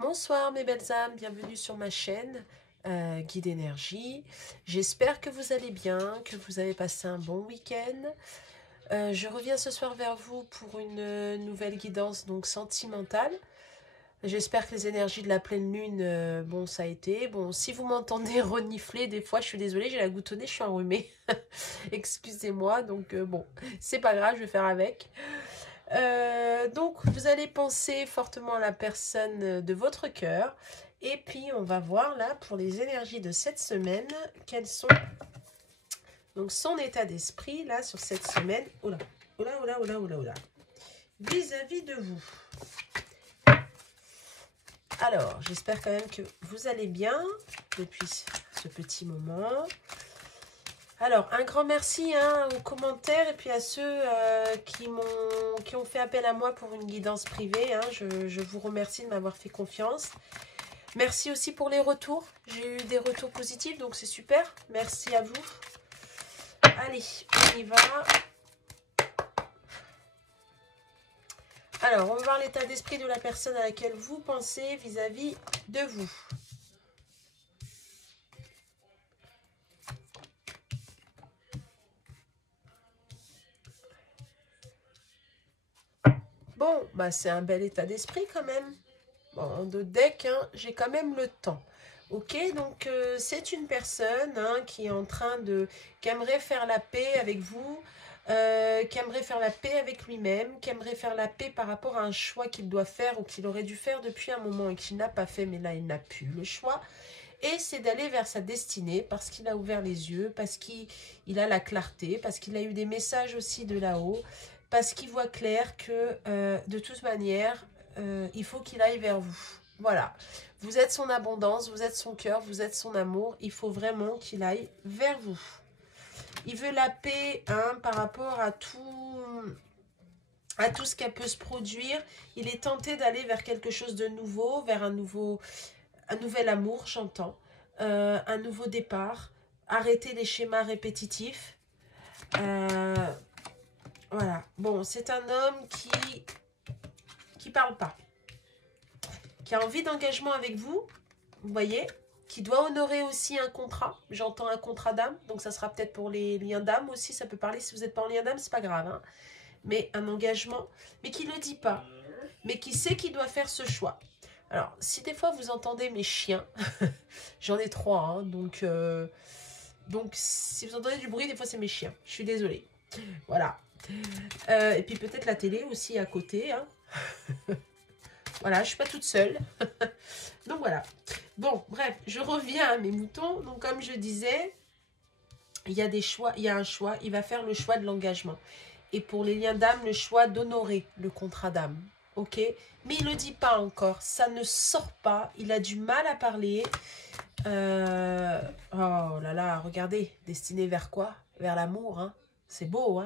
Bonsoir mes belles âmes, bienvenue sur ma chaîne Guide Énergie. J'espère que vous allez bien, que vous avez passé un bon week-end. Je reviens ce soir vers vous pour une nouvelle guidance donc sentimentale. J'espère que les énergies de la pleine lune, bon ça a été. Bon, si vous m'entendez renifler des fois, je suis désolée, j'ai la goutte au nez, je suis enrhumée. Excusez-moi, donc bon, c'est pas grave, je vais faire avec. Donc, vous allez penser fortement à la personne de votre cœur. Et puis, on va voir là, pour les énergies de cette semaine, quels sont donc son état d'esprit là, sur cette semaine. Oula, oula, oula, oula, oula, oula. Vis-à-vis de vous. Alors, j'espère quand même que vous allez bien depuis ce petit moment. Alors, un grand merci aux commentaires et puis à ceux qui ont fait appel à moi pour une guidance privée. Je vous remercie de m'avoir fait confiance. Merci aussi pour les retours. J'ai eu des retours positifs, donc c'est super. Merci à vous. Allez, on y va. Alors, on va voir l'état d'esprit de la personne à laquelle vous pensez vis-à-vis de vous. Bon, bah c'est un bel état d'esprit quand même. Bon, en deux decks, j'ai quand même le temps. Ok, donc c'est une personne qui est en train de... qui aimerait faire la paix avec vous, qui aimerait faire la paix avec lui-même, qui aimerait faire la paix par rapport à un choix qu'il doit faire ou qu'il aurait dû faire depuis un moment et qu'il n'a pas fait, mais là il n'a plus le choix. Et c'est d'aller vers sa destinée parce qu'il a ouvert les yeux, parce qu'il a la clarté, parce qu'il a eu des messages aussi de là-haut, parce qu'il voit clair que de toute manière, il faut qu'il aille vers vous. Voilà, vous êtes son abondance, vous êtes son cœur, vous êtes son amour, il faut vraiment qu'il aille vers vous. Il veut la paix par rapport à tout ce qui peut se produire. Il est tenté d'aller vers quelque chose de nouveau, vers un nouvel amour, j'entends, un nouveau départ, arrêter les schémas répétitifs. Voilà, bon, c'est un homme qui parle pas, qui a envie d'engagement avec vous, vous voyez, qui doit honorer aussi un contrat, j'entends un contrat d'âme, donc ça sera peut-être pour les liens d'âme aussi, ça peut parler, si vous n'êtes pas en lien d'âme, c'est pas grave, mais un engagement, mais qui ne le dit pas, mais qui sait qu'il doit faire ce choix. Alors, si des fois vous entendez mes chiens, j'en ai 3, donc si vous entendez du bruit, des fois c'est mes chiens, je suis désolée. Voilà. Et puis peut-être la télé aussi à côté, Voilà, je suis pas toute seule. Donc voilà. Bon, bref, je reviens à mes moutons. Donc comme je disais, il y a des choix, il y a un choix. Il va faire le choix de l'engagement. Et pour les liens d'âme, le choix d'honorer le contrat d'âme. Ok? Mais il ne le dit pas encore. Ça ne sort pas. Il a du mal à parler. Oh là là, regardez. Destiné vers quoi? Vers l'amour. C'est beau.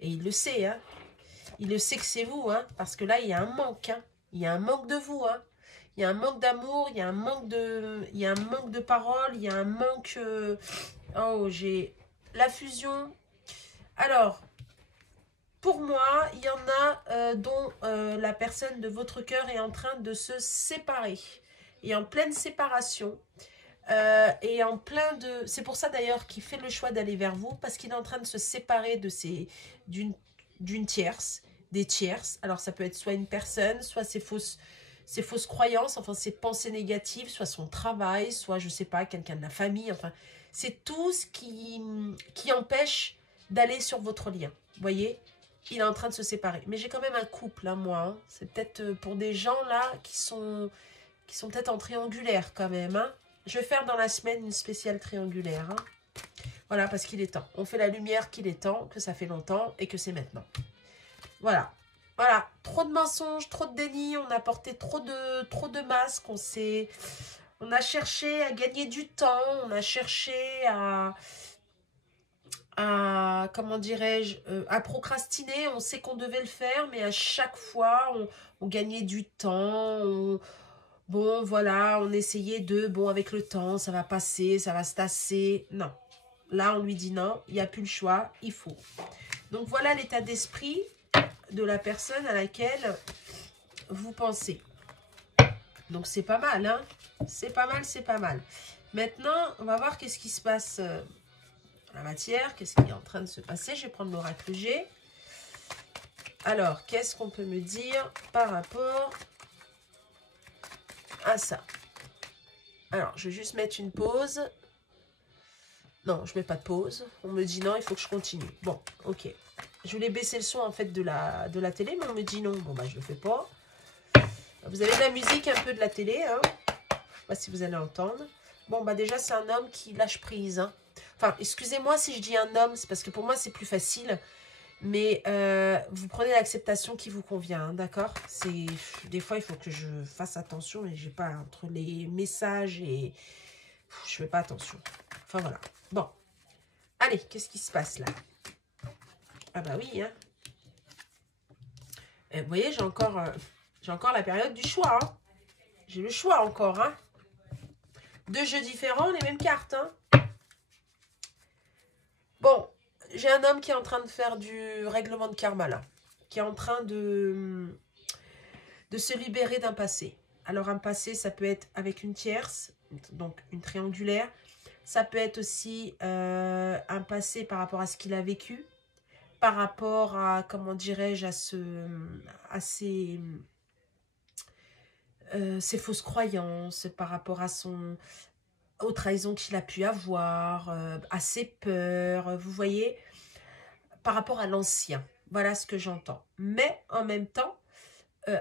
Et il le sait. Il le sait que c'est vous. Parce que là, il y a un manque. Il y a un manque de vous. Il y a un manque d'amour. Il y a un manque de parole. Il y a un manque... Oh, j'ai la fusion. Alors, pour moi, il y en a dont la personne de votre cœur est en train de se séparer. Et en pleine séparation. Et en plein de... C'est pour ça d'ailleurs qu'il fait le choix d'aller vers vous. Parce qu'il est en train de se séparer d'une tierce. Des tierces. Alors ça peut être soit une personne, soit ses fausses croyances, enfin ses pensées négatives, soit son travail, soit je sais pas, quelqu'un de la famille, enfin c'est tout ce qui empêche d'aller sur votre lien. Vous voyez, il est en train de se séparer. Mais j'ai quand même un couple, moi. C'est peut-être pour des gens là qui sont peut-être en triangulaire quand même. Je vais faire dans la semaine une spéciale triangulaire. Voilà, parce qu'il est temps. On fait la lumière qu'il est temps, que ça fait longtemps et que c'est maintenant. Voilà. Voilà. Trop de mensonges, trop de déni. On a porté trop de masques. On a cherché à gagner du temps. On a cherché comment dirais-je, à procrastiner. On sait qu'on devait le faire, mais à chaque fois, on gagnait du temps. Bon, voilà, on essayait bon, avec le temps, ça va passer, ça va se tasser. Non. Là, on lui dit non, il n'y a plus le choix, il faut. Donc, voilà l'état d'esprit de la personne à laquelle vous pensez. Donc, c'est pas mal, hein. C'est pas mal, c'est pas mal. Maintenant, on va voir qu'est-ce qui se passe dans la matière. Qu'est-ce qui est en train de se passer. Je vais prendre l'oracle G. Alors, qu'est-ce qu'on peut me dire par rapport à ça? Alors, je vais juste mettre une pause. Non, je mets pas de pause. On me dit non, il faut que je continue. Bon, ok. Je voulais baisser le son en fait de la télé, mais on me dit non. Bon, bah, je le fais pas. Vous avez de la musique, un peu de la télé, hein. Je sais pas si vous allez entendre. Bon, bah déjà, c'est un homme qui lâche prise, hein. Enfin, excusez-moi si je dis un homme, c'est parce que pour moi, c'est plus facile. Mais vous prenez l'acceptation qui vous convient, hein, d'accord? Des fois, il faut que je fasse attention et j'ai pas entre les messages et je fais pas attention. Enfin, voilà. Bon. Allez, qu'est-ce qui se passe là? Ah bah oui, hein. Et vous voyez, j'ai encore la période du choix, hein. J'ai le choix encore, hein. Deux jeux différents, les mêmes cartes, hein. Bon, j'ai un homme qui est en train de faire du règlement de karma, là. Qui est en train de se libérer d'un passé. Alors, un passé, ça peut être avec une tierce, donc une triangulaire. Ça peut être aussi un passé par rapport à ce qu'il a vécu, par rapport à, comment dirais-je, à ses fausses croyances, par rapport à aux trahisons qu'il a pu avoir, à ses peurs, vous voyez, par rapport à l'ancien. Voilà ce que j'entends. Mais en même temps,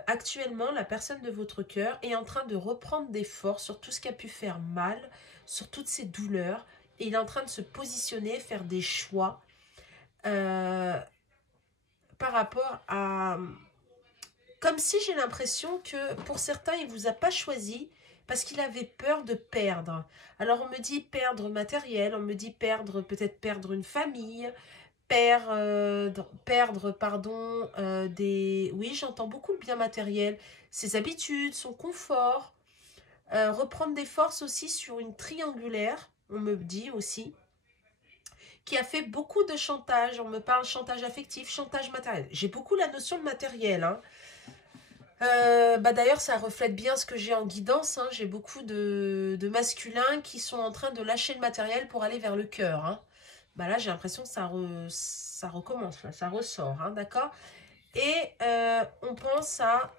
actuellement, la personne de votre cœur est en train de reprendre des forces sur tout ce qui a pu faire mal, sur toutes ces douleurs, et il est en train de se positionner, faire des choix par rapport à... Comme si j'ai l'impression que pour certains, il ne vous a pas choisi parce qu'il avait peur de perdre. Alors on me dit perdre matériel, on me dit peut-être perdre une famille, perdre pardon, des... Oui, j'entends beaucoup le bien matériel, ses habitudes, son confort, reprendre des forces aussi sur une triangulaire, on me dit aussi, qui a fait beaucoup de chantage. On me parle chantage affectif, chantage matériel. J'ai beaucoup la notion de matériel, hein. Bah d'ailleurs, ça reflète bien ce que j'ai en guidance, hein. J'ai beaucoup de masculins qui sont en train de lâcher le matériel pour aller vers le cœur, hein. Bah là, j'ai l'impression que ça recommence, là, ça ressort, hein, d'accord? Et on pense à...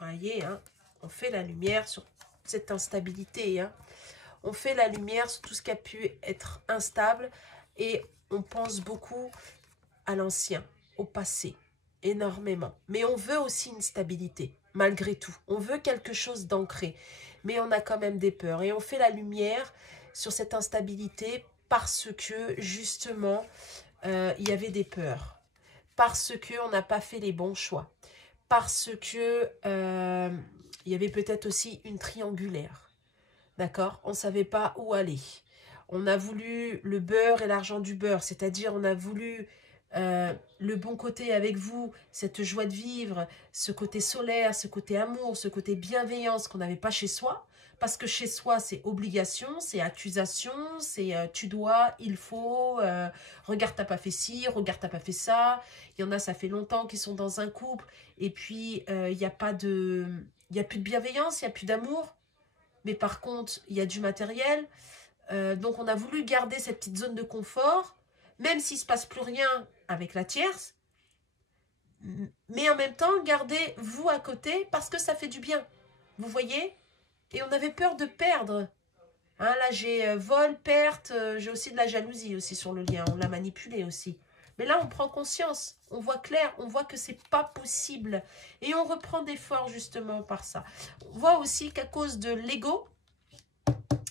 Vous voyez, hein, on fait la lumière sur cette instabilité, hein. On fait la lumière sur tout ce qui a pu être instable et on pense beaucoup à l'ancien, au passé, énormément. Mais on veut aussi une stabilité, malgré tout. On veut quelque chose d'ancré, mais on a quand même des peurs. Et on fait la lumière sur cette instabilité parce que, justement, il y avait des peurs. Parce qu'on n'a pas fait les bons choix. Parce que il y avait peut-être aussi une triangulaire. D'accord? On ne savait pas où aller. On a voulu le beurre et l'argent du beurre, c'est-à-dire on a voulu le bon côté avec vous, cette joie de vivre, ce côté solaire, ce côté amour, ce côté bienveillance qu'on n'avait pas chez soi. Parce que chez soi, c'est obligation, c'est accusation, c'est tu dois, il faut, regarde, t'as pas fait ci, regarde, t'as pas fait ça. Il y en a, ça fait longtemps qu'ils sont dans un couple et puis il n'y a pas de... Il n'y a plus de bienveillance, il n'y a plus d'amour. Mais par contre, il y a du matériel. Donc, on a voulu garder cette petite zone de confort, même s'il ne se passe plus rien avec la tierce. Mais en même temps, gardez vous à côté parce que ça fait du bien. Vous voyez? Et on avait peur de perdre. Hein, là, j'ai vol, perte. J'ai aussi de la jalousie aussi sur le lien. On l'a manipulé aussi. Mais là, on prend conscience. On voit clair. On voit que c'est pas possible. Et on reprend des forces justement par ça. On voit aussi qu'à cause de l'ego,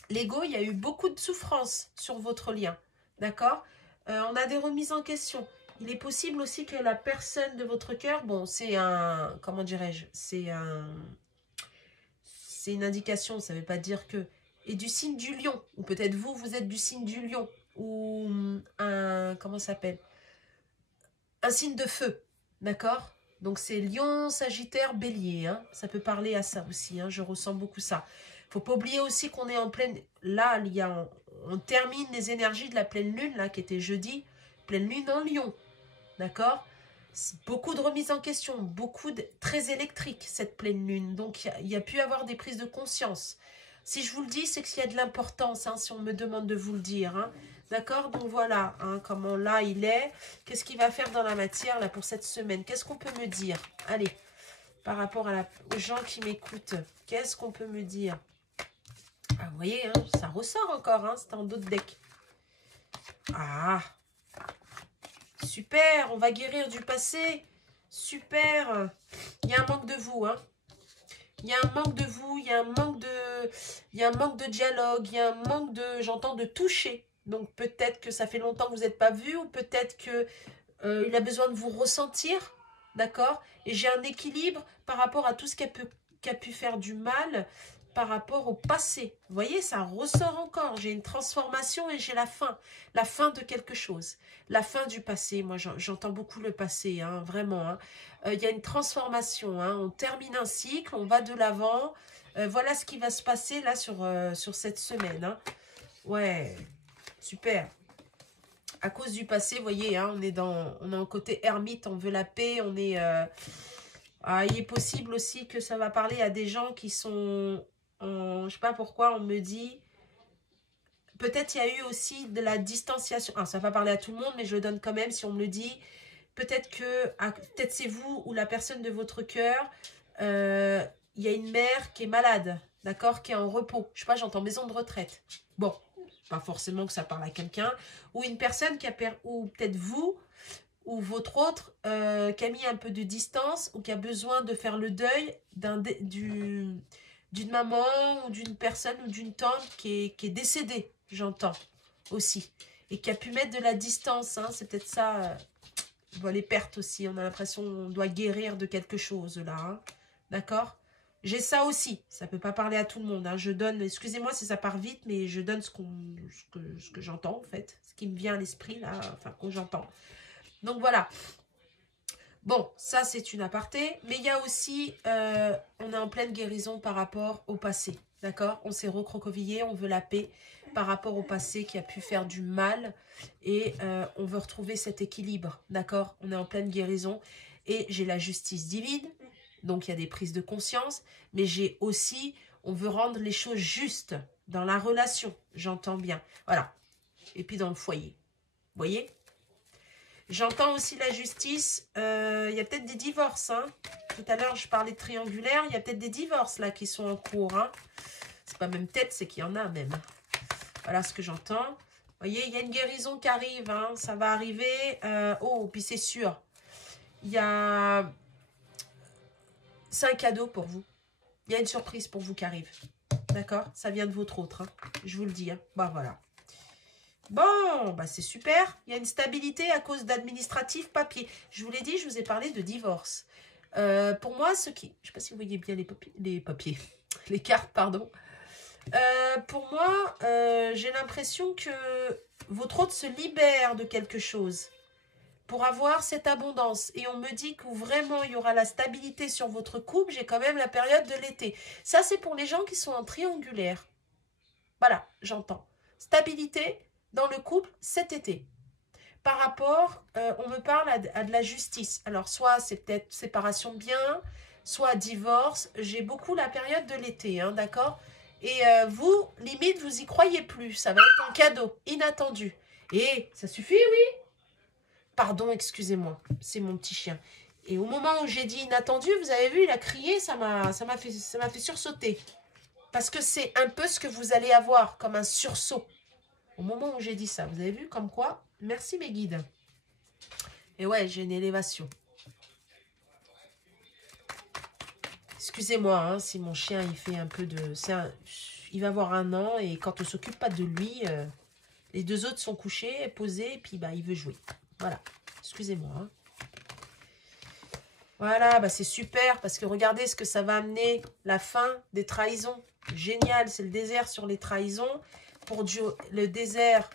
il y a eu beaucoup de souffrance sur votre lien, d'accord? On a des remises en question. Il est possible aussi que la personne de votre cœur, bon, c'est un, comment dirais-je, c'est une indication, ça ne veut pas dire que, et du signe du lion, ou peut-être vous, vous êtes du signe du lion, ou un, comment ça s'appelle? Un signe de feu, d'accord? Donc c'est lion, sagittaire, bélier, hein? Ça peut parler à ça aussi, hein? Je ressens beaucoup ça. Faut pas oublier aussi qu'on est en pleine... Là, on termine les énergies de la pleine lune, là, qui était jeudi. Pleine lune en lion, d'accord? beaucoup de remises en question, très électrique cette pleine lune. Donc il y a pu avoir des prises de conscience. Si je vous le dis, c'est qu'il y a de l'importance, hein, si on me demande de vous le dire. Hein. D'accord? Donc voilà, hein, comment là il est. Qu'est-ce qu'il va faire dans la matière là pour cette semaine? Qu'est-ce qu'on peut me dire? Allez, par rapport aux gens qui m'écoutent, qu'est-ce qu'on peut me dire? Ah, vous voyez, hein, ça ressort encore, hein, c'est un d'autres deck. Ah, super, on va guérir du passé. Super. Il y a un manque de vous, hein. Il y a un manque de vous, il y a un manque de dialogue, il y a un manque de, j'entends, de toucher. Donc peut-être que ça fait longtemps que vous n'êtes pas vu, ou peut-être que il a besoin de vous ressentir, d'accord? Et j'ai un équilibre par rapport à tout ce qui a pu faire du mal par rapport au passé. Vous voyez, ça ressort encore. J'ai une transformation et j'ai la fin de quelque chose. La fin du passé, moi j'entends beaucoup le passé, hein, vraiment. Hein. Il y a une transformation, hein. On termine un cycle, on va de l'avant. Voilà ce qui va se passer là sur cette semaine. Hein. Ouais, super. À cause du passé, vous voyez, hein, on est en côté ermite, on veut la paix, on est... il est possible aussi que ça va parler à des gens qui sont... je sais pas pourquoi, on me dit... Peut-être il y a eu aussi de la distanciation. Ah, ça va parler à tout le monde, mais je le donne quand même si on me le dit. Peut-être que... peut-être c'est vous ou la personne de votre cœur. Il y a une mère qui est malade, d'accord, qui est en repos. Je sais pas, j'entends maison de retraite. Bon, pas forcément que ça parle à quelqu'un. Ou une personne qui a perdu... Ou peut-être vous... ou votre autre qui a mis un peu de distance ou qui a besoin de faire le deuil d'une maman ou d'une personne ou d'une tante qui est décédée, j'entends aussi. Et qui a pu mettre de la distance, hein, c'est peut-être ça, les pertes aussi, on a l'impression qu'on doit guérir de quelque chose là, hein, d'accord? J'ai ça aussi, ça ne peut pas parler à tout le monde, hein. Je donne, excusez-moi si ça part vite, mais je donne ce que j'entends en fait, ce qui me vient à l'esprit là, enfin que j'entends. Donc voilà. Bon, ça c'est une aparté. Mais il y a aussi, on est en pleine guérison par rapport au passé. D'accord? On s'est recroquevillé, on veut la paix par rapport au passé qui a pu faire du mal. Et on veut retrouver cet équilibre. D'accord? On est en pleine guérison. Et j'ai la justice divine. Donc il y a des prises de conscience. Mais j'ai aussi, on veut rendre les choses justes dans la relation. J'entends bien. Voilà. Et puis dans le foyer. Vous voyez? J'entends aussi la justice. Il y a peut-être des divorces. Hein. Tout à l'heure, je parlais de triangulaire. Il y a peut-être des divorces là qui sont en cours. Hein. C'est pas même peut-être, c'est qu'il y en a même. Voilà ce que j'entends. Vous voyez, il y a une guérison qui arrive. Hein. Ça va arriver. Oh, puis c'est sûr. C'est un cadeau pour vous. Il y a une surprise pour vous qui arrive. D'accord? Ça vient de votre autre. Hein. Je vous le dis. Hein. Bah voilà. Bon, bah c'est super. Il y a une stabilité à cause d'administratifs papier. Je vous l'ai dit, je vous ai parlé de divorce. Pour moi, je ne sais pas si vous voyez bien les papiers, les cartes, pardon. Pour moi, j'ai l'impression que votre hôte se libère de quelque chose pour avoir cette abondance. Et on me dit que vraiment, il y aura la stabilité sur votre couple. J'ai quand même la période de l'été. Ça, c'est pour les gens qui sont en triangulaire. Voilà, j'entends. Stabilité dans le couple cet été. Par rapport, on me parle à de la justice. Alors, soit c'est peut-être séparation de biens, soit divorce. J'ai beaucoup la période de l'été, hein, d'accord? Et vous, limite, vous y croyez plus. Ça va être un cadeau inattendu. Et ça suffit, oui? Pardon, excusez-moi. C'est mon petit chien. Et au moment où j'ai dit inattendu, vous avez vu, il a crié, ça m'a fait sursauter. Parce que c'est un peu ce que vous allez avoir, comme un sursaut. Au moment où j'ai dit ça, vous avez vu comme quoi? Merci mes guides. Et ouais, j'ai une élévation. Excusez-moi hein, si mon chien il fait un peu de... il va avoir 1 an et quand on ne s'occupe pas de lui, les 2 autres sont couchés, posés et puis bah, il veut jouer. Voilà, excusez-moi. Hein. Voilà, bah, c'est super parce que regardez ce que ça va amener, la fin des trahisons. Génial, c'est le désert sur les trahisons. Pour le désert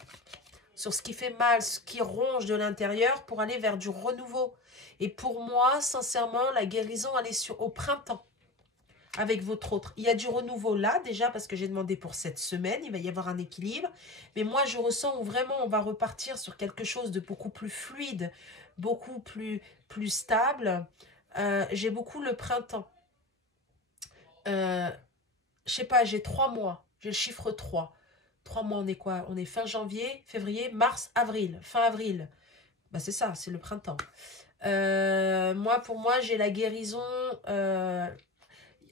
sur ce qui fait mal, ce qui ronge de l'intérieur pour aller vers du renouveau. Et pour moi, sincèrement, la guérison, elle est au printemps. avec votre autre. Il y a du renouveau là, déjà, parce que j'ai demandé pour cette semaine. Il va y avoir un équilibre. Mais moi, je ressens où vraiment on va repartir sur quelque chose de beaucoup plus fluide, beaucoup plus stable. J'ai beaucoup le printemps. Je sais pas, j'ai 3 mois. J'ai le chiffre 3. 3 mois, on est quoi? On est fin janvier, février, mars, avril. Fin avril. Bah, c'est ça, c'est le printemps. Pour moi, j'ai la guérison.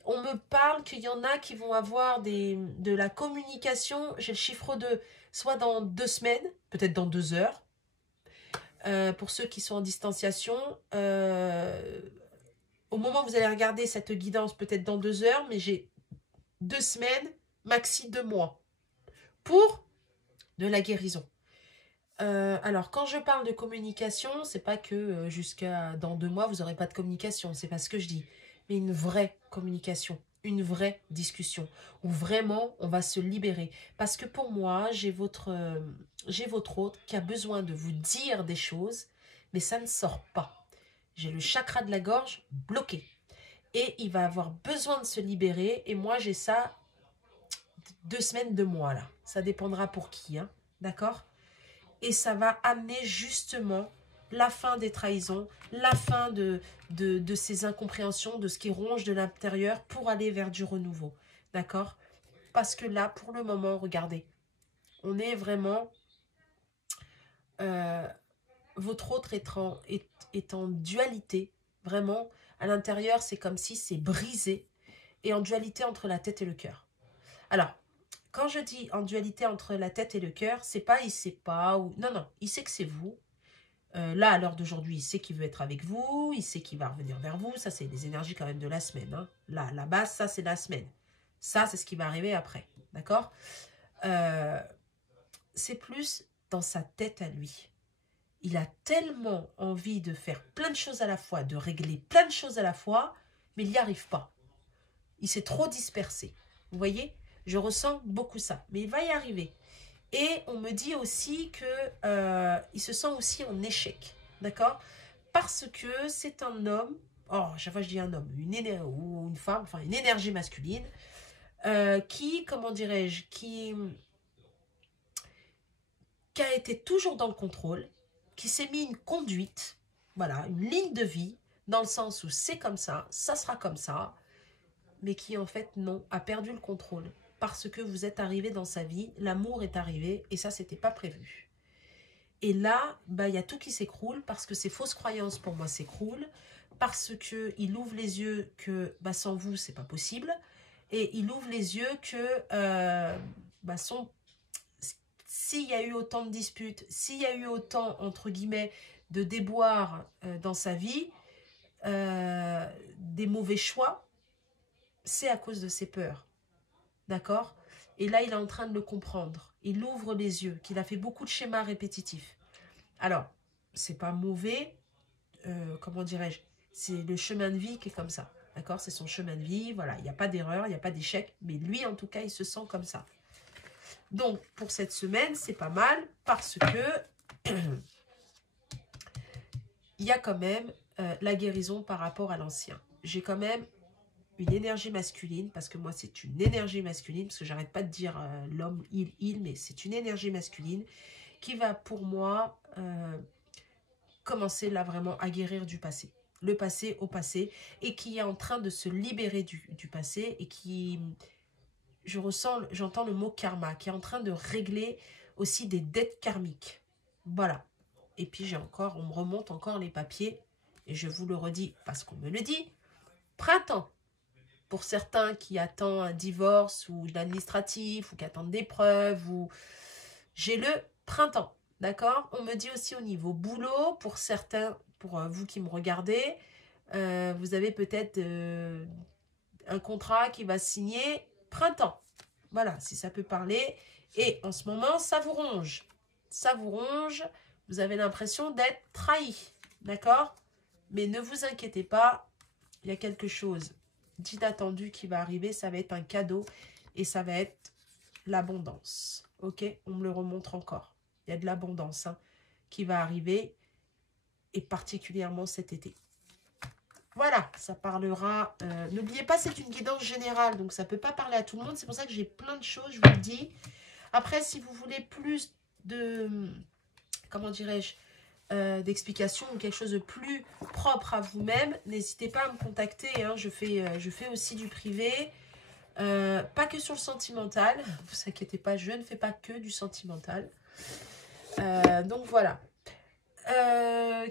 On me parle qu'il y en a qui vont avoir de la communication. J'ai le chiffre 2, soit dans 2 semaines, peut-être dans 2 heures. Pour ceux qui sont en distanciation, au moment où vous allez regarder cette guidance, peut-être dans 2 heures, mais j'ai 2 semaines, maxi 2 mois, pour de la guérison. Alors, quand je parle de communication, c'est pas que jusqu'à dans 2 mois, vous n'aurez pas de communication. C'est pas ce que je dis. Mais une vraie communication, une vraie discussion, où vraiment, on va se libérer. Parce que pour moi, j'ai votre autre qui a besoin de vous dire des choses, mais ça ne sort pas. J'ai le chakra de la gorge bloqué. Et il va avoir besoin de se libérer. Et moi, j'ai ça 2 semaines, 2 mois, là. Ça dépendra pour qui, hein. D'accord ? Et ça va amener justement la fin des trahisons, la fin de ces incompréhensions, de ce qui ronge de l'intérieur pour aller vers du renouveau. D'accord? Parce que là, pour le moment, regardez, on est vraiment... votre autre est en dualité. Vraiment, à l'intérieur, c'est comme si c'est brisé et en dualité entre la tête et le cœur. Alors, quand je dis en dualité entre la tête et le cœur, c'est pas il sait pas ou non non, il sait que c'est vous. Là à l'heure d'aujourd'hui, il sait qu'il veut être avec vous, il sait qu'il va revenir vers vous. Ça c'est les énergies quand même de la semaine. Hein. Là, la base, ça c'est la semaine. Ça c'est ce qui va arriver après, d'accord? C'est plus dans sa tête à lui. Il a tellement envie de faire plein de choses à la fois, de régler plein de choses à la fois, mais il n'y arrive pas. Il s'est trop dispersé. Vous voyez? Je ressens beaucoup ça, mais il va y arriver. Et on me dit aussi que il se sent aussi en échec, d'accord? Parce que c'est un homme, chaque fois je dis un homme, ou une femme, enfin une énergie masculine, qui, comment dirais-je, qui a été toujours dans le contrôle, qui s'est mis une conduite, voilà, une ligne de vie, dans le sens où c'est comme ça sera comme ça, mais qui en fait, non, a perdu le contrôle. Parce que vous êtes arrivé dans sa vie, l'amour est arrivé, et ça, c'était pas prévu. Et là, il y a tout qui s'écroule, parce que ces fausses croyances, pour moi, s'écroulent, parce qu'il ouvre les yeux que sans vous, c'est pas possible, et il ouvre les yeux que s'il y a eu autant de disputes, s'il y a eu autant, entre guillemets, de déboires dans sa vie, des mauvais choix, c'est à cause de ses peurs. D'accord? Et là, il est en train de le comprendre. Il ouvre les yeux, qu'il a fait beaucoup de schémas répétitifs. Alors, c'est pas mauvais, comment dirais-je? C'est le chemin de vie qui est comme ça. D'accord? C'est son chemin de vie, voilà. Il n'y a pas d'erreur, il n'y a pas d'échec. Mais lui, en tout cas, il se sent comme ça. Donc, pour cette semaine, c'est pas mal parce que il y a quand même la guérison par rapport à l'ancien. J'ai quand même une énergie masculine, parce que moi c'est une énergie masculine, parce que j'arrête pas de dire l'homme, il, mais c'est une énergie masculine qui va pour moi commencer là vraiment à guérir du passé. Le passé au passé, et qui est en train de se libérer du passé, et qui, j'entends le mot karma, qui est en train de régler aussi des dettes karmiques. Voilà. Et puis on me remonte encore les papiers, et je vous le redis parce qu'on me le dit, printemps. Pour certains qui attendent un divorce ou de l'administratif ou qui attendent des preuves, j'ai le printemps, d'accord? On me dit aussi au niveau boulot, pour certains, pour vous qui me regardez, vous avez peut-être un contrat qui va signer printemps. Voilà, si ça peut parler. Et en ce moment, ça vous ronge. Ça vous ronge, vous avez l'impression d'être trahi, d'accord? Mais ne vous inquiétez pas, il y a quelque chose d'inattendu qui va arriver, ça va être un cadeau et ça va être l'abondance. Ok, on me le remontre encore. Il y a de l'abondance qui va arriver et particulièrement cet été. Voilà, ça parlera. N'oubliez pas, c'est une guidance générale, donc ça ne peut pas parler à tout le monde. C'est pour ça que j'ai plein de choses, je vous le dis. Après, si vous voulez plus de, comment dirais-je, d'explications ou quelque chose de plus propre à vous-même, n'hésitez pas à me contacter. Hein. Je fais aussi du privé. Pas que sur le sentimental. Vous inquiétez pas, je ne fais pas que du sentimental. Donc voilà.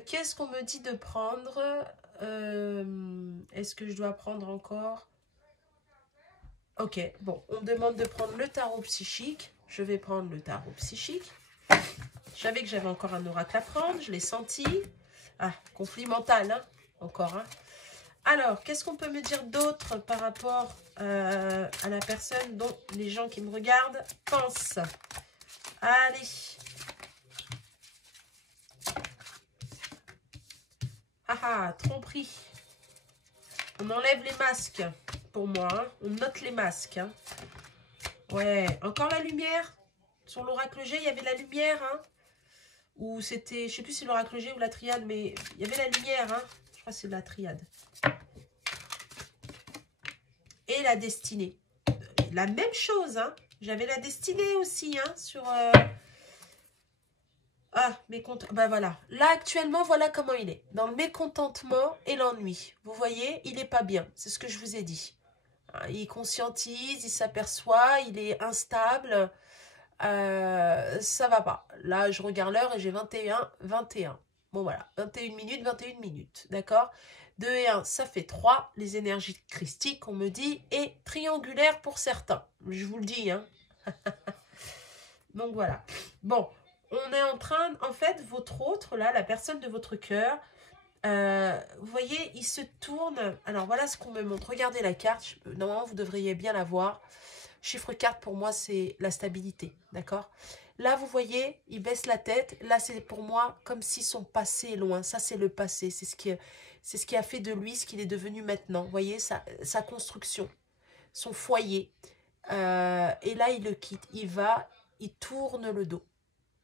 Qu'est-ce qu'on me dit de prendre? Est-ce que je dois prendre encore? Ok, bon, on me demande de prendre le tarot psychique. Je vais prendre le tarot psychique. Je savais que j'avais encore un oracle à prendre, je l'ai senti. Ah, conflit mental, hein, encore. Hein. Alors, qu'est-ce qu'on peut me dire d'autre par rapport à la personne dont les gens qui me regardent pensent? Allez. Ah ah, tromperie. On enlève les masques pour moi. Hein. On note les masques. Hein. Ouais, encore la lumière. Sur l'oracle G, il y avait la lumière. Hein. Ou c'était, je sais plus si l'oracle G ou la triade, mais il y avait la lumière. Hein. Je crois que c'est la triade. Et la destinée. La même chose. Hein. J'avais la destinée aussi. Hein, sur... Ah, mécontentement. Ben voilà. Là, actuellement, voilà comment il est. Dans le mécontentement et l'ennui. Vous voyez, il n'est pas bien. C'est ce que je vous ai dit. Il conscientise, il s'aperçoit, il est instable. Ça va pas. Là, je regarde l'heure et j'ai 21. Bon, voilà. 21 minutes, 21 minutes. D'accord? 2 et 1, ça fait 3. Les énergies christiques, on me dit, et triangulaires pour certains. Je vous le dis, hein. Donc, voilà. Bon, on est en train, en fait, votre autre, là, la personne de votre cœur, vous voyez, il se tourne. Alors, voilà ce qu'on me montre. Regardez la carte. Normalement, vous devriez bien la voir. Chiffre carte, pour moi, c'est la stabilité. D'accord? Là, vous voyez, il baisse la tête. Là, c'est pour moi comme si son passé est loin. Ça, c'est le passé. C'est ce qui a fait de lui ce qu'il est devenu maintenant. Vous voyez, sa construction, son foyer. Et là, il le quitte. Il tourne le dos.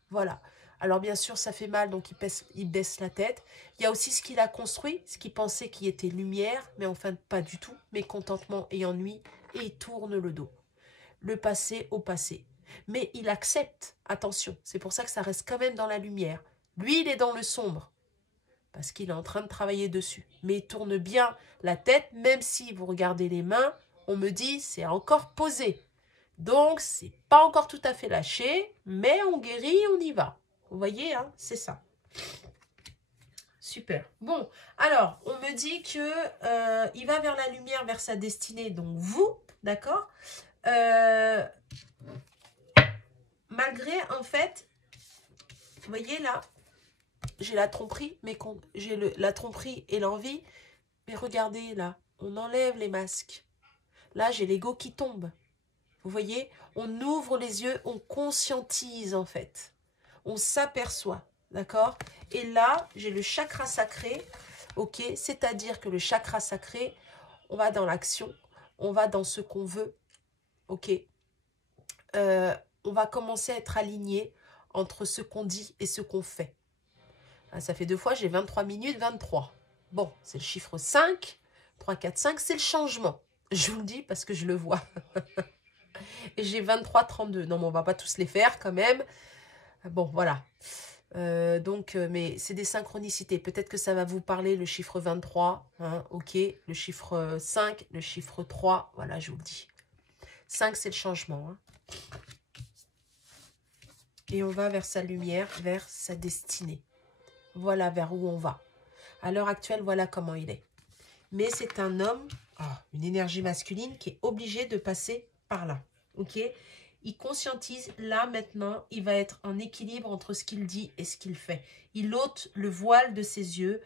Voilà. Alors bien sûr, ça fait mal, donc il baisse la tête. Il y a aussi ce qu'il a construit, ce qu'il pensait qui était lumière, mais enfin pas du tout, mécontentement et ennui, et il tourne le dos. Le passé au passé. Mais il accepte, attention, c'est pour ça que ça reste quand même dans la lumière. Lui, il est dans le sombre, parce qu'il est en train de travailler dessus. Mais il tourne bien la tête, même si vous regardez les mains, on me dit c'est encore posé. Donc, c'est pas encore tout à fait lâché, mais on guérit, on y va. Vous voyez, hein, c'est ça. Super. Bon, alors, on me dit que il va vers la lumière, vers sa destinée, donc vous, d'accord malgré, en fait, vous voyez là, j'ai la tromperie, mais j'ai la tromperie et l'envie, mais regardez là, on enlève les masques. Là, j'ai l'ego qui tombe. Vous voyez, on ouvre les yeux, on conscientise en fait. On s'aperçoit, d'accord? Et là, j'ai le chakra sacré, ok? C'est-à-dire que le chakra sacré, on va dans l'action, on va dans ce qu'on veut, ok? On va commencer à être aligné entre ce qu'on dit et ce qu'on fait. Ça fait 2 fois, j'ai 23 minutes, 23. Bon, c'est le chiffre 5, 3, 4, 5, c'est le changement. Je vous le dis parce que je le vois. Et j'ai 23, 32. Non, mais on va pas tous les faire quand même. Bon, voilà. Mais c'est des synchronicités. Peut-être que ça va vous parler, le chiffre 23. Hein, ok. Le chiffre 5, le chiffre 3. Voilà, je vous le dis. 5, c'est le changement. Hein. Et on va vers sa lumière, vers sa destinée. Voilà vers où on va. À l'heure actuelle, voilà comment il est. Mais c'est un homme, une énergie masculine qui est obligé de passer par là. Ok? Il conscientise, là maintenant, il va être en équilibre entre ce qu'il dit et ce qu'il fait. Il ôte le voile de ses yeux.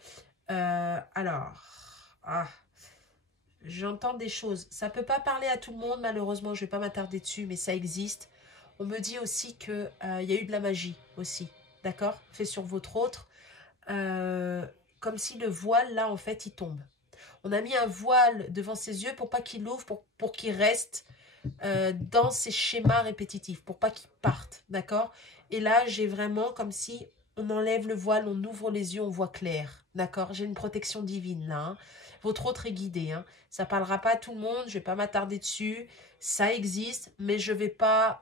J'entends des choses. Ça ne peut pas parler à tout le monde, malheureusement, je ne vais pas m'attarder dessus, mais ça existe. On me dit aussi qu'il y a eu de la magie aussi, d'accord? Fait sur votre autre. Comme si le voile, là, en fait, il tombe. On a mis un voile devant ses yeux pour pas qu'il ouvre, pour qu'il reste dans ces schémas répétitifs, pour pas qu'il parte, d'accord? Et là, j'ai vraiment comme si on enlève le voile, on ouvre les yeux, on voit clair, d'accord? J'ai une protection divine là. Hein. Votre autre est guidé. Hein. Ça ne parlera pas à tout le monde. Je ne vais pas m'attarder dessus. Ça existe, mais je ne vais pas...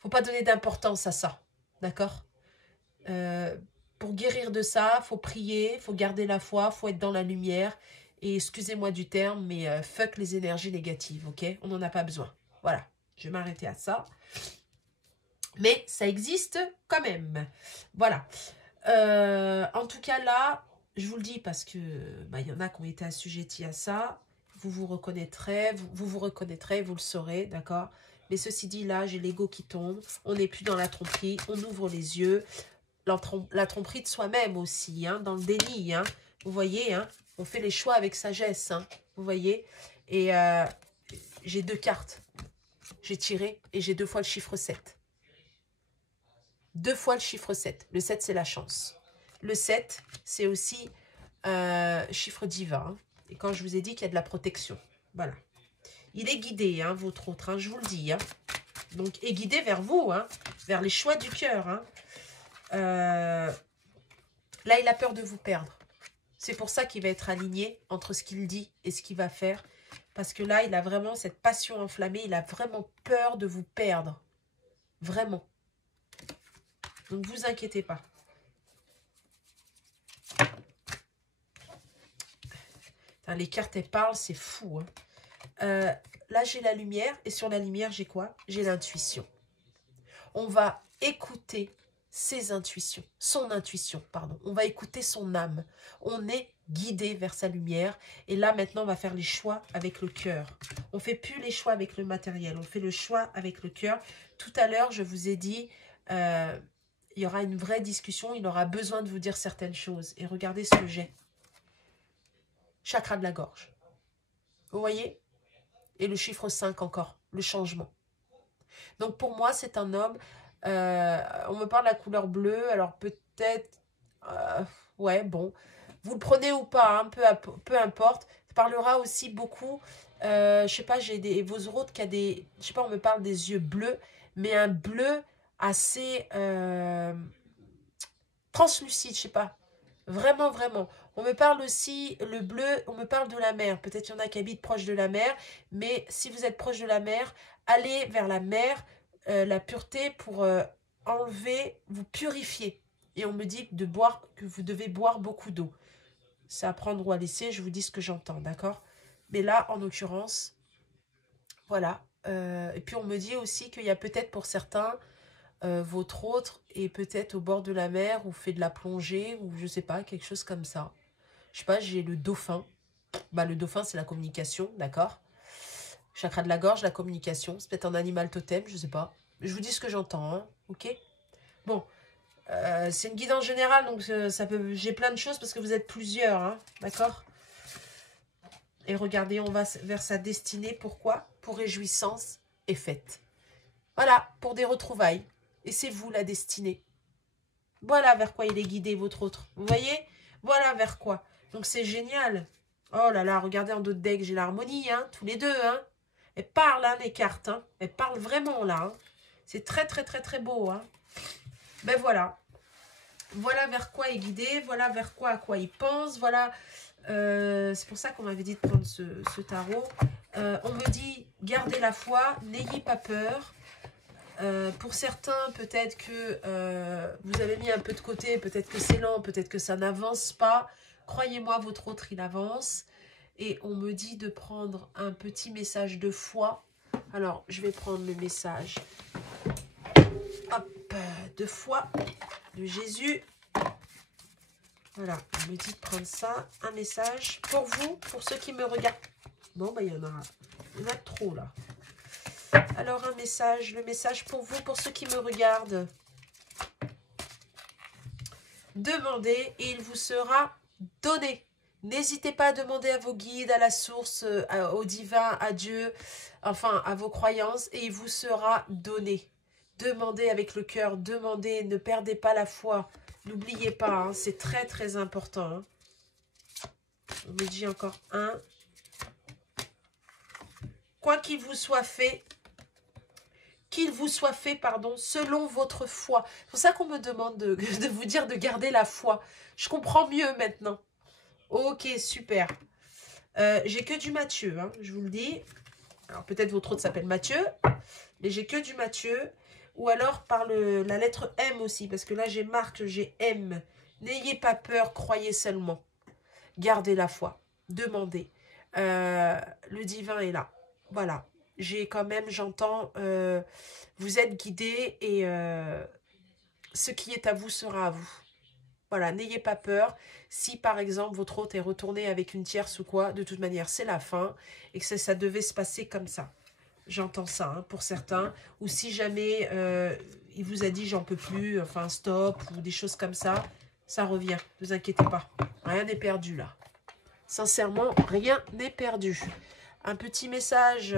faut pas donner d'importance à ça. D'accord? Pour guérir de ça, faut prier, faut garder la foi, faut être dans la lumière. Et excusez-moi du terme, mais fuck les énergies négatives, ok? On n'en a pas besoin. Voilà, je vais m'arrêter à ça. Mais ça existe quand même. Voilà. En tout cas, là, je vous le dis parce que y en a qui ont été assujettis à ça. Vous vous reconnaîtrez, vous reconnaîtrez, vous le saurez, d'accord? Mais ceci dit, là, j'ai l'ego qui tombe. On n'est plus dans la tromperie, on ouvre les yeux. La tromperie de soi-même aussi, hein, dans le déni. Hein. Vous voyez, hein, on fait les choix avec sagesse. Hein, vous voyez. Et j'ai 2 cartes. J'ai tiré et j'ai 2 fois le chiffre 7. 2 fois le chiffre 7. Le 7, c'est la chance. Le 7, c'est aussi chiffre divin. Hein. Et quand je vous ai dit qu'il y a de la protection. Voilà. Il est guidé, hein, votre autre, hein, je vous le dis. Hein. Donc, est guidé vers vous, hein, vers les choix du cœur. Hein. Là, il a peur de vous perdre. C'est pour ça qu'il va être aligné entre ce qu'il dit et ce qu'il va faire. Parce que là, il a vraiment cette passion enflammée. Il a vraiment peur de vous perdre. Vraiment. Donc, vous inquiétez pas. Putain, les cartes, elles parlent, c'est fou. Hein. Là, j'ai la lumière. Et sur la lumière, j'ai quoi? J'ai l'intuition. On va écouter ses intuitions, son intuition, pardon. On va écouter son âme. On est guidé vers sa lumière. Et là, maintenant, on va faire les choix avec le cœur. On ne fait plus les choix avec le matériel. On fait le choix avec le cœur. Tout à l'heure, je vous ai dit, il y aura une vraie discussion. Il aura besoin de vous dire certaines choses. Et regardez ce que j'ai. Chakra de la gorge. Vous voyez? Et le chiffre 5 encore. Le changement. Donc, pour moi, c'est un homme... on me parle de la couleur bleue, alors peut-être, ouais, bon, vous le prenez ou pas, hein, peu importe. Ça parlera aussi beaucoup, je sais pas, j'ai des vos autres qui a des, je sais pas, on me parle des yeux bleus, mais un bleu assez translucide, je sais pas, vraiment, vraiment. On me parle aussi, le bleu, on me parle de la mer, peut-être il y en a qui habitent proche de la mer, mais si vous êtes proche de la mer, allez vers la mer, la pureté pour enlever, vous purifier. Et on me dit de boire, que vous devez boire beaucoup d'eau. C'est à prendre ou à laisser, je vous dis ce que j'entends, d'accord? Mais là, en l'occurrence, voilà. Et puis on me dit aussi qu'il y a peut-être pour certains, votre autre est peut-être au bord de la mer ou fait de la plongée ou je sais pas, quelque chose comme ça. Je sais pas, j'ai le dauphin. Bah, le dauphin, c'est la communication, d'accord? Chakra de la gorge, la communication. C'est peut-être un animal totem, je sais pas. Je vous dis ce que j'entends, hein, ok? Bon, c'est une guidance générale, donc ça peut. J'ai plein de choses parce que vous êtes plusieurs, hein, d'accord? Et regardez, on va vers sa destinée. Pourquoi? Pour réjouissance et fête. Voilà, pour des retrouvailles. Et c'est vous la destinée. Voilà vers quoi il est guidé, votre autre. Vous voyez? Voilà vers quoi. Donc c'est génial. Oh là là, regardez en d'autres decks, j'ai l'harmonie, hein, tous les deux, hein. Elles parlent, hein, les cartes, hein. Elles parlent vraiment, là, hein. C'est très, très, très, très beau, hein. Ben voilà. Voilà vers quoi il est guidé, voilà vers quoi, à quoi il pense, voilà. C'est pour ça qu'on m'avait dit de prendre ce tarot. On me dit, gardez la foi, n'ayez pas peur. Pour certains, peut-être que vous avez mis un peu de côté, peut-être que c'est lent, peut-être que ça n'avance pas. Croyez-moi, votre autre, il avance. Et on me dit de prendre un petit message de foi. Alors, je vais prendre le message. Hop, de foi de Jésus. Voilà, on me dit de prendre ça. Un message pour vous, pour ceux qui me regardent. Bon, bah, il y en a trop, là. Alors, un message, le message pour vous, pour ceux qui me regardent. Demandez et il vous sera donné. N'hésitez pas à demander à vos guides, à la source, au divin, à Dieu, enfin à vos croyances et il vous sera donné. Demandez avec le cœur, demandez, ne perdez pas la foi. N'oubliez pas, hein, c'est très très important. Hein. On me dit encore un. Quoi qu'il vous soit fait, pardon, selon votre foi. C'est pour ça qu'on me demande de vous dire de garder la foi. Je comprends mieux maintenant. Ok, super. J'ai que du Mathieu, hein, je vous le dis. Alors peut-être votre autre s'appelle Mathieu, mais j'ai que du Mathieu. Ou alors par la lettre M aussi, parce que là j'ai Marc, j'ai M. N'ayez pas peur, croyez seulement. Gardez la foi, demandez. Le divin est là. Voilà. J'ai quand même, j'entends, vous êtes guidés et ce qui est à vous sera à vous. Voilà, n'ayez pas peur. Si par exemple votre hôte est retourné avec une tierce ou quoi, de toute manière c'est la fin et que ça devait se passer comme ça. J'entends ça hein, pour certains. Ou si jamais il vous a dit j'en peux plus, enfin stop ou des choses comme ça, ça revient. Ne vous inquiétez pas. Rien n'est perdu là. Sincèrement, rien n'est perdu. Un petit message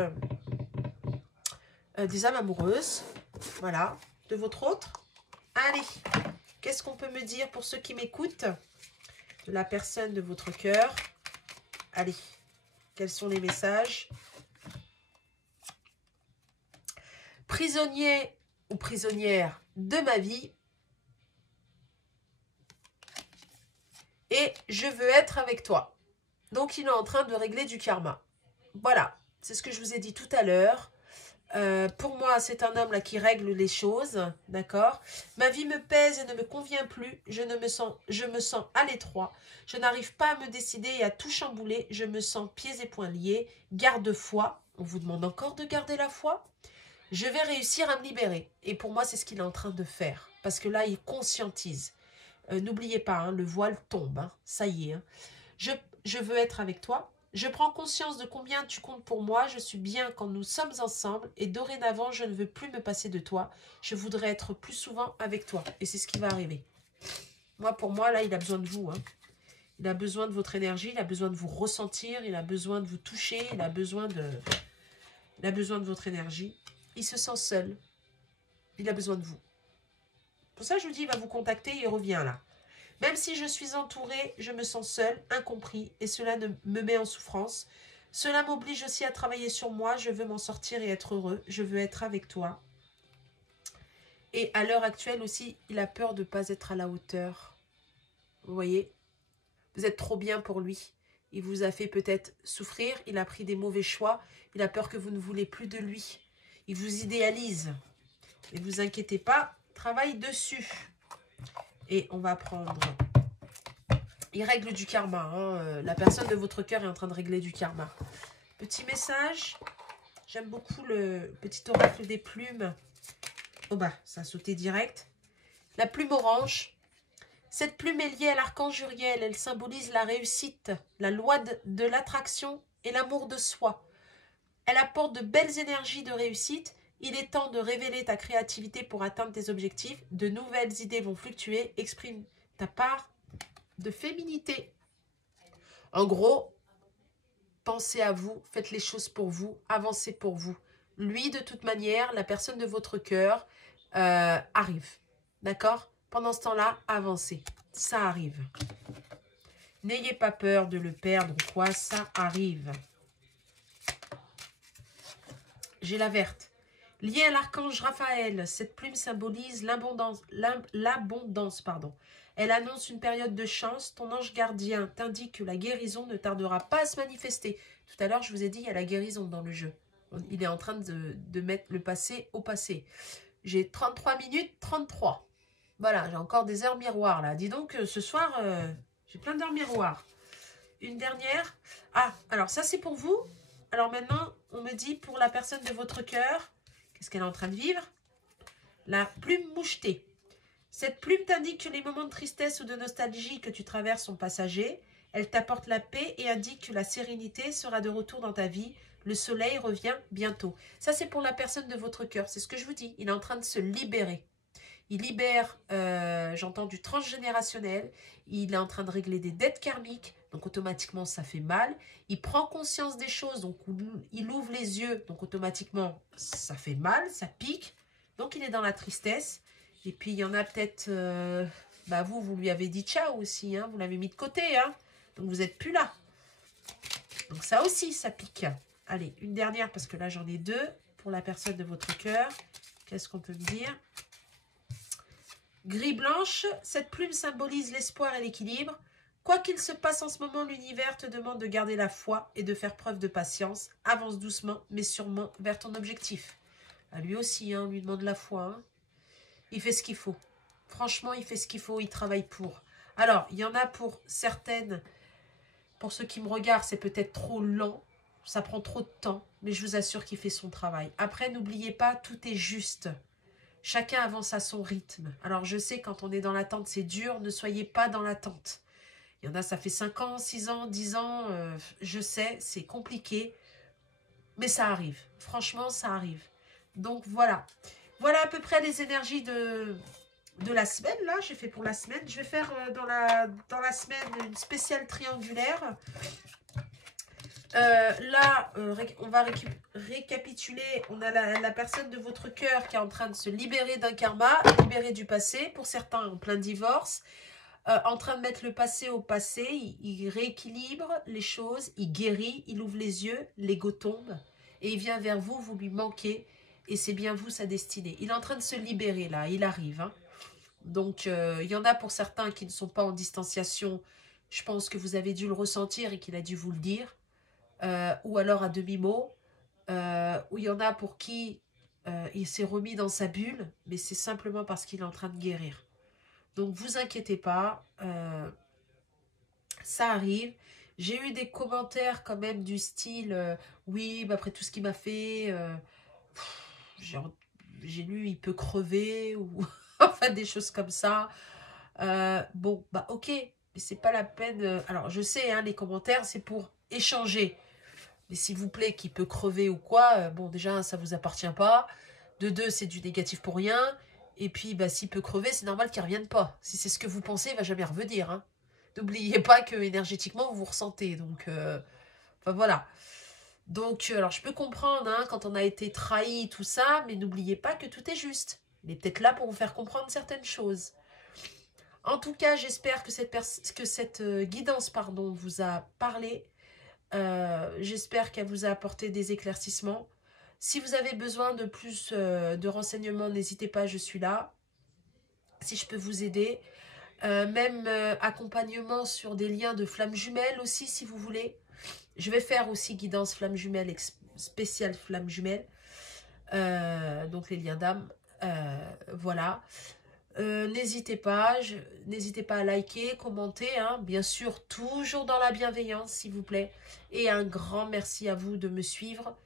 des âmes amoureuses. Voilà, de votre autre. Allez, qu'est-ce qu'on peut me dire pour ceux qui m'écoutent? La personne de votre cœur. Allez, quels sont les messages? Prisonnier ou prisonnière de ma vie. Et je veux être avec toi. Donc, il est en train de régler du karma. Voilà, c'est ce que je vous ai dit tout à l'heure. Pour moi, c'est un homme là qui règle les choses, d'accord? Ma vie me pèse et ne me convient plus. Je me sens à l'étroit. Je n'arrive pas à me décider et à tout chambouler. Je me sens pieds et poings liés. Garde foi. On vous demande encore de garder la foi? Je vais réussir à me libérer. Et pour moi, c'est ce qu'il est en train de faire. Parce que là, il conscientise. N'oubliez pas, hein, le voile tombe. Hein, ça y est. Hein. Je veux être avec toi. Je prends conscience de combien tu comptes pour moi. Je suis bien quand nous sommes ensemble. Et dorénavant, je ne veux plus me passer de toi. Je voudrais être plus souvent avec toi. Et c'est ce qui va arriver. Moi, pour moi, là, il a besoin de vous. Hein. Il a besoin de votre énergie. Il a besoin de vous ressentir. Il a besoin de vous toucher. Il a besoin de votre énergie. Il se sent seul. Il a besoin de vous. Pour ça, je vous dis, il va vous contacter. Il revient là. Même si je suis entourée, je me sens seule, incompris, et cela me met en souffrance. Cela m'oblige aussi à travailler sur moi. Je veux m'en sortir et être heureux. Je veux être avec toi. Et à l'heure actuelle aussi, il a peur de ne pas être à la hauteur. Vous voyez? Vous êtes trop bien pour lui. Il vous a fait peut-être souffrir. Il a pris des mauvais choix. Il a peur que vous ne voulez plus de lui. Il vous idéalise. Ne vous inquiétez pas, travaille dessus. Et on va prendre... Il règle du karma. Hein. La personne de votre cœur est en train de régler du karma. Petit message. J'aime beaucoup le petit oracle des plumes. Oh bah, ça a sauté direct. La plume orange. Cette plume est liée à l'archange Uriel. Elle symbolise la réussite, la loi de l'attraction et l'amour de soi. Elle apporte de belles énergies de réussite. Il est temps de révéler ta créativité pour atteindre tes objectifs. De nouvelles idées vont fluctuer. Exprime ta part de féminité. En gros, pensez à vous, faites les choses pour vous, avancez pour vous. Lui, de toute manière, la personne de votre cœur arrive. D'accord? Pendant ce temps-là, avancez. Ça arrive. N'ayez pas peur de le perdre ou quoi, ça arrive. J'ai la verte. Liée à l'archange Raphaël, cette plume symbolise l'abondance. Elle annonce une période de chance. Ton ange gardien t'indique que la guérison ne tardera pas à se manifester. Tout à l'heure, je vous ai dit, il y a la guérison dans le jeu. Il est en train de mettre le passé au passé. J'ai 33 minutes 33. Voilà, j'ai encore des heures miroirs là. Dis donc, ce soir, j'ai plein d'heures miroirs. Une dernière. Ah, alors ça c'est pour vous. Alors maintenant, on me dit pour la personne de votre cœur, qu'est-ce qu'elle est en train de vivre? La plume mouchetée. Cette plume t'indique que les moments de tristesse ou de nostalgie que tu traverses sont passagers. Elle t'apporte la paix et indique que la sérénité sera de retour dans ta vie. Le soleil revient bientôt. Ça, c'est pour la personne de votre cœur. C'est ce que je vous dis. Il est en train de se libérer. Il libère, j'entends, du transgénérationnel. Il est en train de régler des dettes karmiques. Donc, automatiquement, ça fait mal. Il prend conscience des choses. Donc, il ouvre les yeux. Donc, automatiquement, ça fait mal. Ça pique. Donc, il est dans la tristesse. Et puis, il y en a peut-être... vous lui avez dit ciao aussi. Hein, vous l'avez mis de côté. Hein, donc, vous n'êtes plus là. Donc, ça aussi, ça pique. Allez, une dernière parce que là, j'en ai deux. Pour la personne de votre cœur. Qu'est-ce qu'on peut me dire? Gris blanche. Cette plume symbolise l'espoir et l'équilibre. Quoi qu'il se passe en ce moment, l'univers te demande de garder la foi et de faire preuve de patience. Avance doucement, mais sûrement vers ton objectif. À lui aussi, hein, on lui demande la foi. Hein. Il fait ce qu'il faut. Franchement, il fait ce qu'il faut, il travaille pour. Alors, il y en a pour certaines, pour ceux qui me regardent, c'est peut-être trop lent. Ça prend trop de temps, mais je vous assure qu'il fait son travail. Après, n'oubliez pas, tout est juste. Chacun avance à son rythme. Alors, je sais, quand on est dans l'attente, c'est dur. Ne soyez pas dans l'attente. Il y en a, ça fait 5 ans, 6 ans, 10 ans. Je sais, c'est compliqué. Mais ça arrive. Franchement, ça arrive. Donc, voilà. Voilà à peu près les énergies de la semaine. Là, j'ai fait pour la semaine. Je vais faire dans la semaine une spéciale triangulaire. Là, on va récapituler. On a la personne de votre cœur qui est en train de se libérer d'un karma, libérer du passé. Pour certains, en plein divorce. En train de mettre le passé au passé. Il rééquilibre les choses. Il guérit. Il ouvre les yeux. L'ego tombe. Et il vient vers vous. Vous lui manquez. Et c'est bien vous, sa destinée. Il est en train de se libérer, là. Il arrive. Hein. Donc, il y en a pour certains qui ne sont pas en distanciation. Je pense que vous avez dû le ressentir et qu'il a dû vous le dire. Ou alors à demi-mot, où il y en a pour qui il s'est remis dans sa bulle, mais c'est simplement parce qu'il est en train de guérir. Donc, vous inquiétez pas, ça arrive. J'ai eu des commentaires quand même du style, oui, bah, après tout ce qu'il m'a fait, j'ai lu, il peut crever, ou enfin des choses comme ça. Bon, bah ok, mais c'est pas la peine. Alors, je sais, hein, les commentaires, c'est pour échanger. Mais s'il vous plaît, qu'il peut crever ou quoi, bon, déjà, ça vous appartient pas. De deux, c'est du négatif pour rien. Et puis, bah, s'il peut crever, c'est normal qu'il ne revienne pas. Si c'est ce que vous pensez, il va jamais revenir. Hein. N'oubliez pas que énergétiquement, vous vous ressentez. Donc, enfin, voilà. Donc, alors, je peux comprendre hein, quand on a été trahi, tout ça, mais n'oubliez pas que tout est juste. Il est peut-être là pour vous faire comprendre certaines choses. En tout cas, j'espère que cette guidance pardon, vous a parlé. J'espère qu'elle vous a apporté des éclaircissements. Si vous avez besoin de plus de renseignements, n'hésitez pas, je suis là. Si je peux vous aider. Même accompagnement sur des liens de flammes jumelles aussi, si vous voulez. Je vais faire aussi guidance flammes jumelles, spéciale flammes jumelles. Donc les liens d'âme. Voilà. N'hésitez pas à liker, commenter, hein, bien sûr, toujours dans la bienveillance, s'il vous plaît. Et un grand merci à vous de me suivre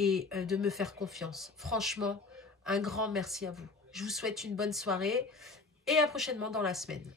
et de me faire confiance. Franchement, un grand merci à vous. Je vous souhaite une bonne soirée et à prochainement dans la semaine.